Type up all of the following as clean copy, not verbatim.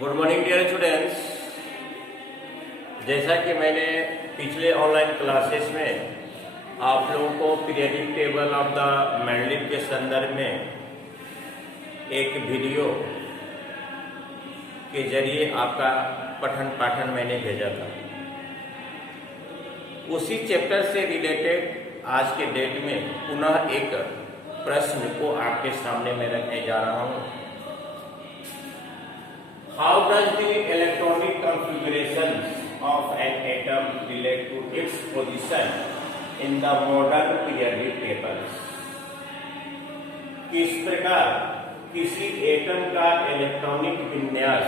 Good morning dear students. जैसा कि मैंने पिछले ऑनलाइन क्लासेस में आप लोगों को periodic table of the Mendeleev के संदर्भ में एक वीडियो के जरिए आपका पठन पाठन मैंने भेजा था, उसी चैप्टर से रिलेटेड आज के डेट में पुनः एक प्रश्न को आपके सामने मैं रखने जा रहा हूं। How does the electronic configuration of an atom relate to its position in the modern periodic tables? किस प्रकार किसी एटम का इलेक्ट्रॉनिक विन्यास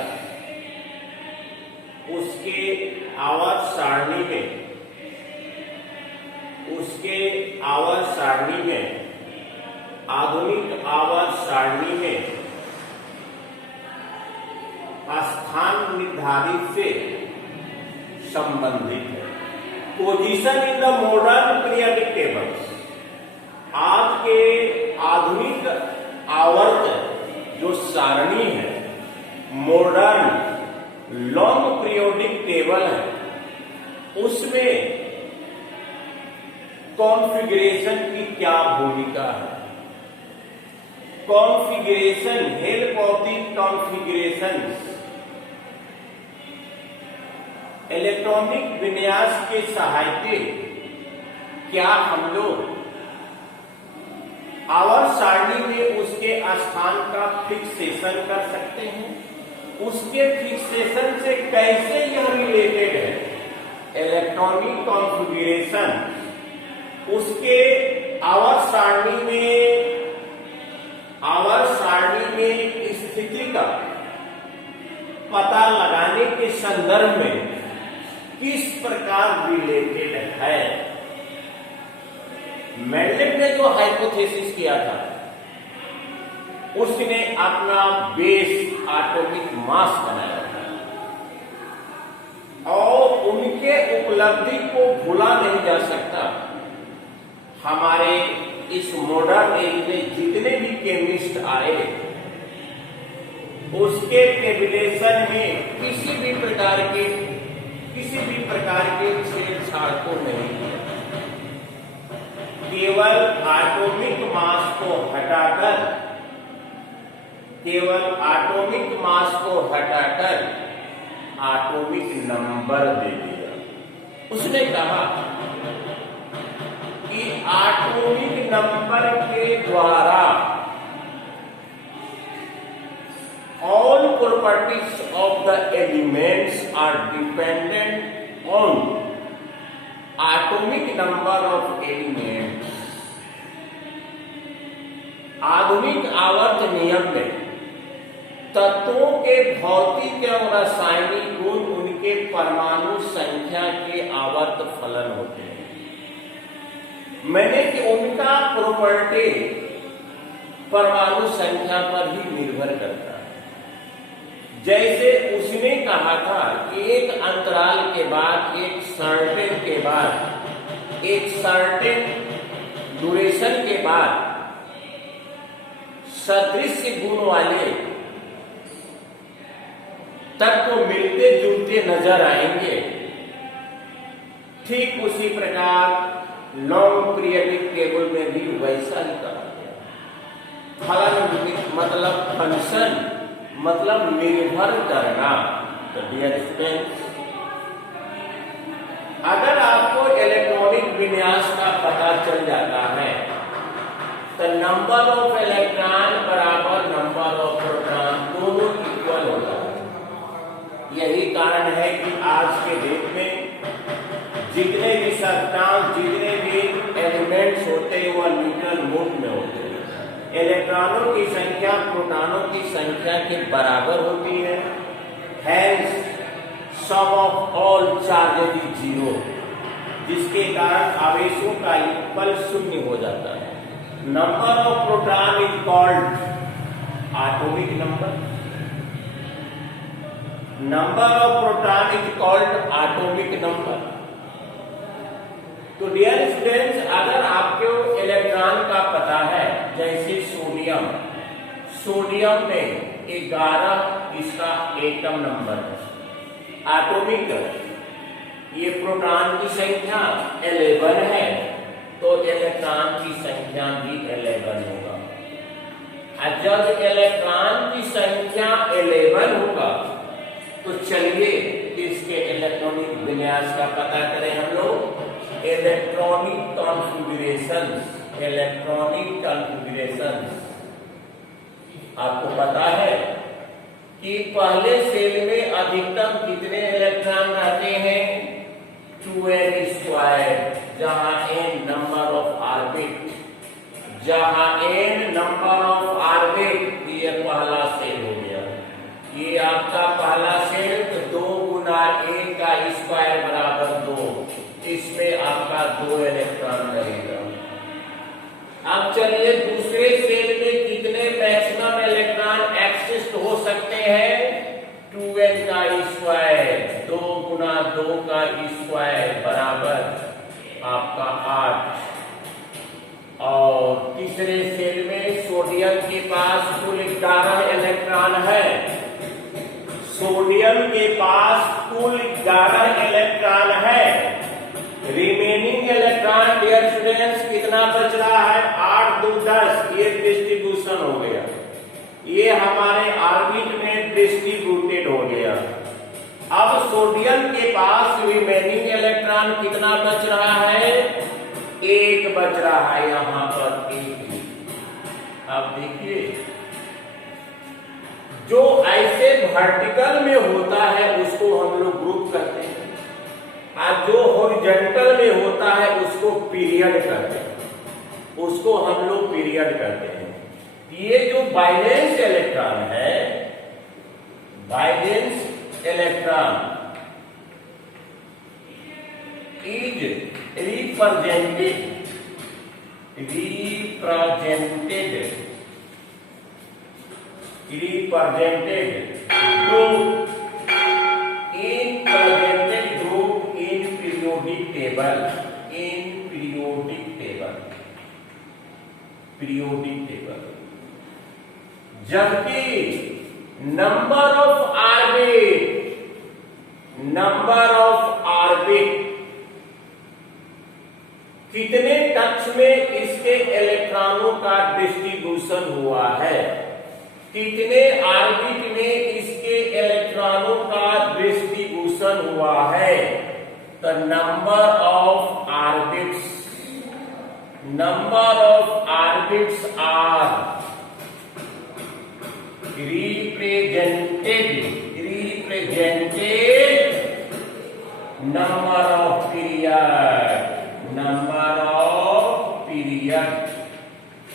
उसके आवर्त सारणी में आधुनिक आवर्त सारणी में स्थान निर्धारित से संबंधित है। Position in the modern periodic tables, आज के आधुनिक आवर्त जो सारणी है, मॉडर्न लॉन्ग पीरियोडिक टेबल है, उसमें कॉन्फ़िगरेशन की क्या भूमिका है। Configuration, help of the configuration, electronic विन्यास के सहायते क्या हम लोग आवर्त सारणी में उसके स्थान का फिक्सेशन कर सकते हैं। उसके फिक्सेशन से कैसे यह रिलेटेड है। इलेक्ट्रॉनिक कॉन्फ़िगरेशन उसके आवर्त सारणी में स्थिति का पता लगाने के संदर्भ में किस प्रकार रिलेटेड है। मेंडलिव ने जो हाइपोथेसिस किया था, उसने अपना बेस एटॉमिक मास बनाया था और उनके उपलब्धि को भूला नहीं जा सकता। हमारे इस मॉडर्न एज में जितने भी केमिस्ट आए, उसके टेबुलेशन में किसी भी प्रकार के छेड़छाड़ को नहीं किया। केवल एटॉमिक मास को हटाकर एटॉमिक नंबर दे दिया। उसने कहा कि एटॉमिक नंबर के द्वारा all properties of the elements are dependent on atomic number of elements। आधुनिक आवर्त नियम में तत्वों के भौतिक और रासायनिक गुण उनके परमाणु संख्या के आवर्त फलन होते हैं। मैंने कि उनका प्रॉपर्टी परमाणु संख्या पर ही निर्भर करता है। जैसे उसने कहा था कि एक अंतराल के बाद, एक सर्टेन ड्यूरेशन के बाद सदृश गुण वाले तत्व मिलते जुलते नजर आएंगे। ठीक उसी प्रकार लॉन्ग पीरियडिक टेबल में भी वैसा ही कहा गया। फलन मतलब फंक्शन, मतलब निर्भर करना। तो डियर स्टूडेंट्स, अगर आपको इलेक्ट्रॉनिक विन्यास का पता चल जाता है तो नंबर ऑफ इलेक्ट्रॉन बराबर नंबर ऑफ प्रोटॉन दोनों इक्वल होता है। यही कारण है कि आज के डेट में जितने भी सब्सटेंस, जितने भी एलिमेंट्स होते हैं वह न्यूट्रल मोड में होते हैं। इलेक्ट्रॉनों की संख्या प्रोटॉनों की संख्या के बराबर होती है। Hence, sum of all charges is zero, जिसके कारण आवेशों का योगफल शून्य हो जाता है। Number of proton is called atomic number. Number of proton is called atomic number. तो डियर स्टूडेंट्स, अगर आपको इलेक्ट्रॉन का पता है, जैसे सोडियम में 11 इसका एटम नंबर है, एटॉमिक ये प्रोटॉन की संख्या 11 है, तो इलेक्ट्रॉन की संख्या भी 11 होगा। और जब इलेक्ट्रॉन की संख्या 11 होगा तो चलिए इसके इलेक्ट्रॉनिक विन्यास का पता करें हम लोग। इलेक्ट्रॉनिक कॉन्फ़िगरेशंस, इलेक्ट्रॉनिक कॉन्फ़िगरेशंस आपको पता है कि पहले सेल में अधिकतम कितने इलेक्ट्रॉन रहते हैं? 2n², जहां n नंबर ऑफ ऑर्बिट, जहां n नंबर ऑफ ऑर्बिट। ये पहला सेल हो गया, ये आपका पहला सेल। तो 2 गुना a का स्क्वायर बराबर 2, इसमें आपका 2 इलेक्ट्रॉन रहेगा। अब चलिए दूसरे सेल में कितने मैक्सिमम इलेक्ट्रॉन एक्सिस्ट हो सकते हैं? 2n का स्क्वायर, 2 गुना 2 का स्क्वायर बराबर आपका 8। और तीसरे सेल में सोडियम के पास कुल 11 इलेक्ट्रॉन है। सोडियम के पास कुल 11 इलेक्ट्रॉन है। रिमेनिंग इलेक्ट्रॉन डियर स्टूडेंट्स कितना बच रहा है? 8 2 10, ये डिस्ट्रीब्यूशन हो गया, ये हमारे ऑर्बिट में डिस्ट्रीब्यूटेड हो गया। अब सोडियम के पास रिमेनिंग इलेक्ट्रॉन कितना बच रहा है? 1 बच रहा है, यहां पर 1। अब देखिए, जो ऐसे वर्टिकल में होता है उसको हम लोग ग्रुप करते हैं, और जो हॉरिजॉन्टल में होता है उसको पीरियड करते हैं, उसको हम लोग पीरियड करते हैं। ये जो वैलेंस इलेक्ट्रॉन है, valence electron is represented group in periodic table, जबकि नंबर ऑफ ऑर्बिट कितने कक्ष में इसके इलेक्ट्रॉनों का डिस्ट्रीब्यूशन हुआ है, कितने ऑर्बिट में इसके इलेक्ट्रॉनों का डिस्ट्रीब्यूशन हुआ है। तो number of orbits are represented number of period।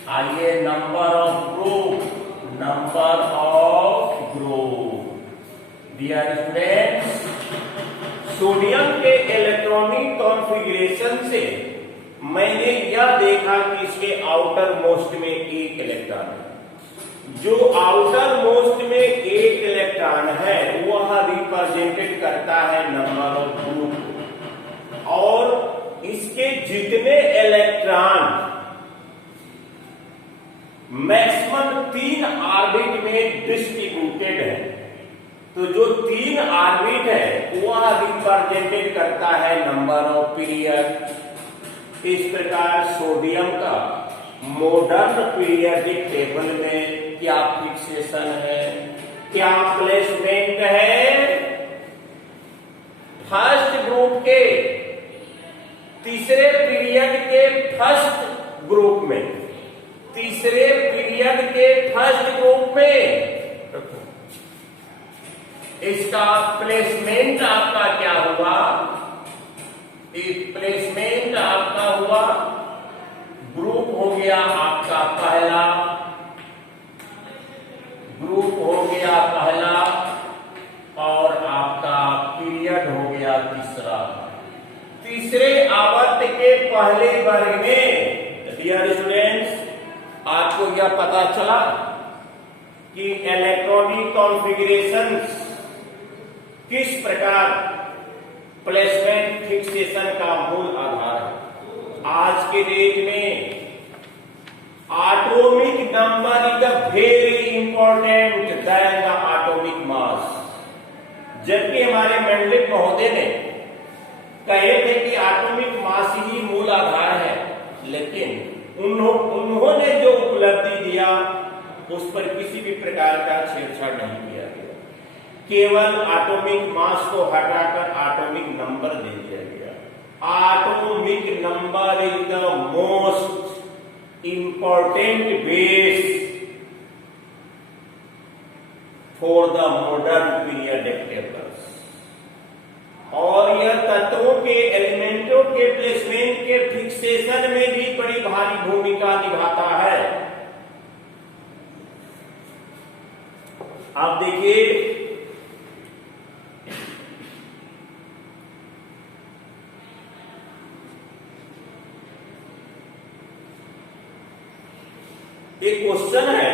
आइए number of group dear students, sodium के इलेक्ट्रॉनिक कॉन्फ़िगरेशन से मैंने यह देखा कि इसके आउटर मोस्ट में 1 इलेक्ट्रॉन है। जो आउटर मोस्ट में 1 इलेक्ट्रॉन है वह रिप्रेजेंटेड करता है नंबर ऑफ ग्रुप, और इसके जितने इलेक्ट्रॉन मैक्सिमम 3 ऑर्बिट में डिस्ट्रीब्यूटेड है, तो जो 3 ऑर्बिट है वह रिप्रेजेंटेड करता है नंबर ऑफ पीरियड। इस प्रकार सोडियम का मॉडर्न पीरियोडिक टेबल में क्या फिक्सेशन है, क्या प्लेसमेंट है? फर्स्ट ग्रुप के तीसरे पीरियड के फर्स्ट ग्रुप में, तीसरे पीरियड के फर्स्ट ग्रुप में इसका प्लेसमेंट आपका क्या हुआ? प्लेसमेंट आपका हुआ, ग्रुप हो गया आपका पहला, ग्रुप हो गया पहला, और आपका पीरियड हो गया तीसरा। तीसरे आवर्त के पहले वर्ग में डियर स्टूडेंट्स आपको यह पता चला कि इलेक्ट्रॉनिक कॉन्फ़िगरेशंस किस प्रकार प्लेसमेंट फिक्सेशन का मूल आधार है। आज के डेट में atomic number is very important then the atomic mass. जबकि हमारे मेंडलिक महोदय ने कहे थे कि एटॉमिक मास ही मूल आधार है, लेकिन उन्होंने जो उपलब्धि दिया उस पर किसी भी प्रकार का छेड़छाड़ नहीं किया गया, केवल एटॉमिक मास को हटाकर एटॉमिक नंबर दे दिया गया। Atomic number is the most important base for the modern periodic tables, और यह तत्वों के एलिमेंटों के प्लेसमेंट के फिक्सेशन में भी बड़ी भारी भूमिका निभाता है। आप देखिए, एक क्वेश्चन है,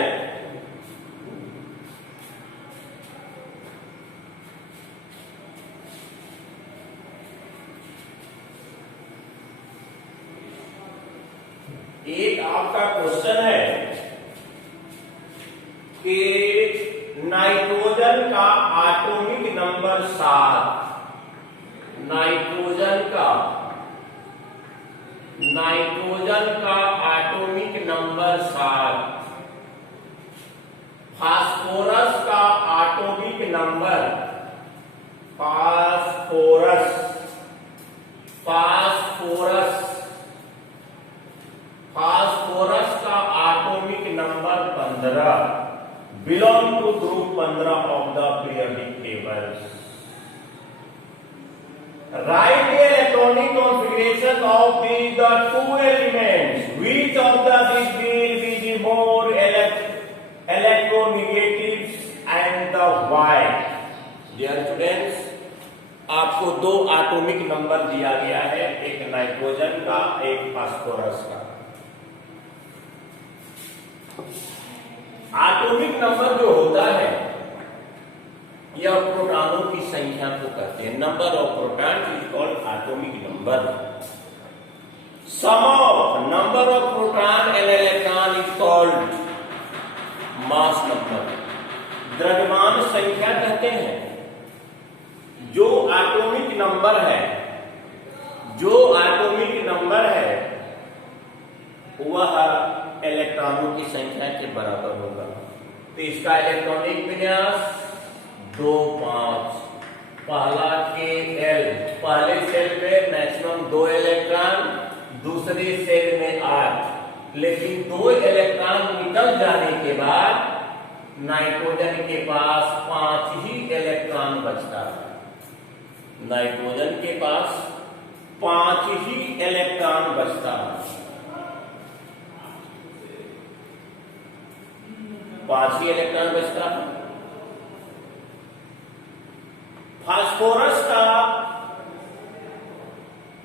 एक आपका क्वेश्चन है कि नाइट्रोजन का एटॉमिक नंबर 7, नाइट्रोजन का एटॉमिक नंबर 7, फास्फोरस का एटॉमिक नंबर, फास्फोरस का atomic number 15 belong to group 15 of the periodic tables. Write the electronic configuration of the two elements. Which of these will be the more electronegatives and the why? Dear students, आपको दो atomic number दिया गया है, एक nitrogen का, एक phosphorus का। Atomic number जो होता है यह प्रोटॉनों की संख्या को कहते हैं। Number of proton is called atomic number. Sum of number of proton and electron is called mass number. द्रव्यमान संख्या कहते हैं जो एटॉमिक नंबर है वह इलेक्ट्रॉनों की संख्या के बराबर होगा। तो इसका इलेक्ट्रॉनिक विन्यास 2, 5, पहला KL, पहले सेल में मैक्सिमम 2 इलेक्ट्रॉन, दूसरे सेल में 8, लेकिन 2 इलेक्ट्रॉन निकल जाने के बाद नाइट्रोजन के पास 5 ही इलेक्ट्रॉन बचता है। नाइट्रोजन के पास 5 ही इलेक्ट्रॉन बचता है, 5 ही इलेक्ट्रॉन बचता है। फास्फोरस का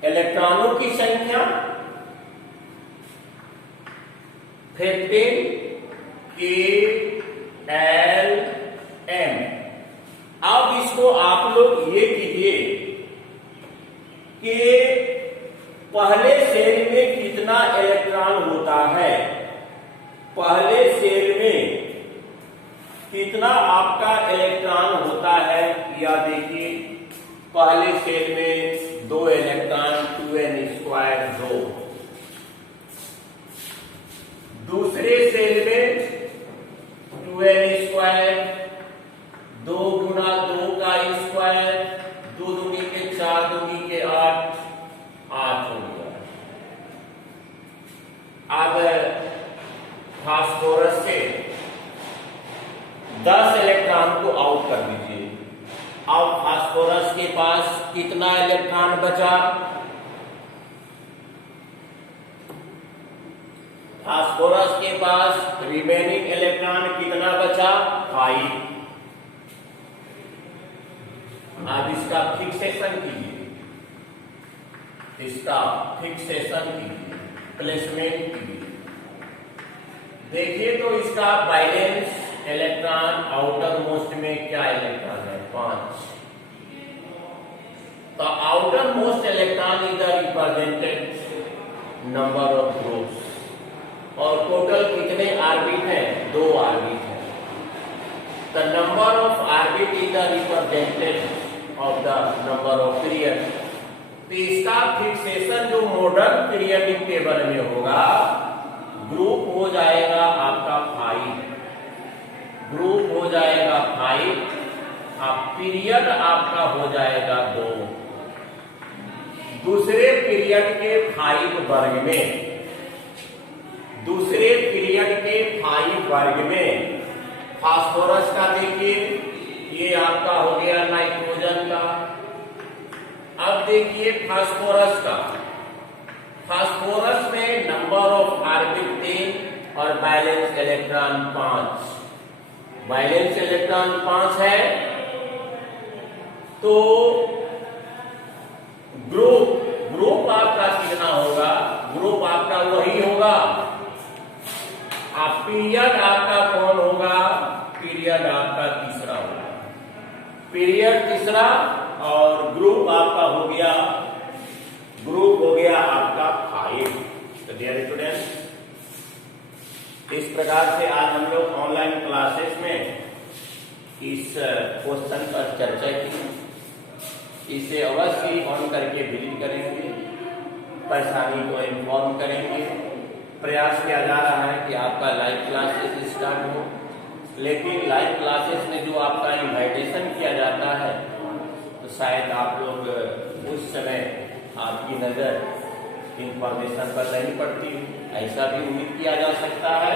इलेक्ट्रॉनों की संख्या 15 KLm। अब इसको आप लोग ये कीजिए कि पहले सेल में कितना इलेक्ट्रॉन होता है, पहले सेल में कितना आपका इलेक्ट्रॉन होता है, या देखिए पहले सेल में 2 इलेक्ट्रॉन 2n² 2, दूसरे सेल में 2n², 2 गुना 2 का स्क्वायर, 2 दूनी के 4, दूनी के 8 हो गया। अब फास्फोरस से 10 इलेक्ट्रॉन को आउट कर दीजिए। अब फास्फोरस के पास कितना इलेक्ट्रॉन बचा? फास्फोरस के पास रिमेनिंग इलेक्ट्रॉन कितना बचा? 5। अब इसका फिक्सेशन कीजिए, प्लेसमेंट कीजिए। देखिए तो इसका बैलेंस इलेक्ट्रॉन आउटर मोस्ट में क्या इलेक्ट्रॉन है? 5। तो outer most electron is the represented number of groups, और टोटल कितने ऑर्बिट हैं? 2 ऑर्बिट हैं। The number of orbit is the representative of the number of period. तो इसका फिक्सेशन जो मॉडर्न पीरियडिक टेबल में होगा, ग्रुप हो जाएगा आपका 5, ग्रुप हो जाएगा 5, अब पीरियड आपका हो जाएगा 2। दूसरे पीरियड के 5 वर्ग में, दूसरे पीरियड के 5 वर्ग में फास्फोरस का देखिए, ये आपका हो गया नाइट्रोजन का। अब देखिए फास्फोरस का, फास्फोरस में नंबर ऑफ ऑर्बिट 3 और बैलेंस इलेक्ट्रॉन 5, बैलेंस इलेक्ट्रॉन 5 है। तो ग्रुप आपका कितना होगा, ग्रुप आपका वही होगा। आप पीरियड आपका कौन होगा, पीरियड आपका तीसरा होगा, पीरियड तीसरा, और ग्रुप आपका हो गया, ग्रुप हो गया आपका 5। तो डियर स्टूडेंट्स, इस प्रकार से आज हम लोग ऑनलाइन क्लासेस में इस क्वेश्चन पर चर्चा की। इसे अवश्य ऑन करके विजिट करेंगे, परेशानी को इन्फॉर्म करेंगे। प्रयास किया जा रहा है कि आपका लाइव क्लासेस स्टार्ट हो, लेकिन लाइव क्लासेस में जो आपका इन्वाइटेशन किया जाता है, तो शायद आप लोग उस समय आपकी नजर इंफॉर्मेशन पर नहीं पड़ती, ऐसा भी उम्मीद किया जा सकता है।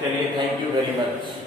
चलिए, थैंक यू वेरी मच।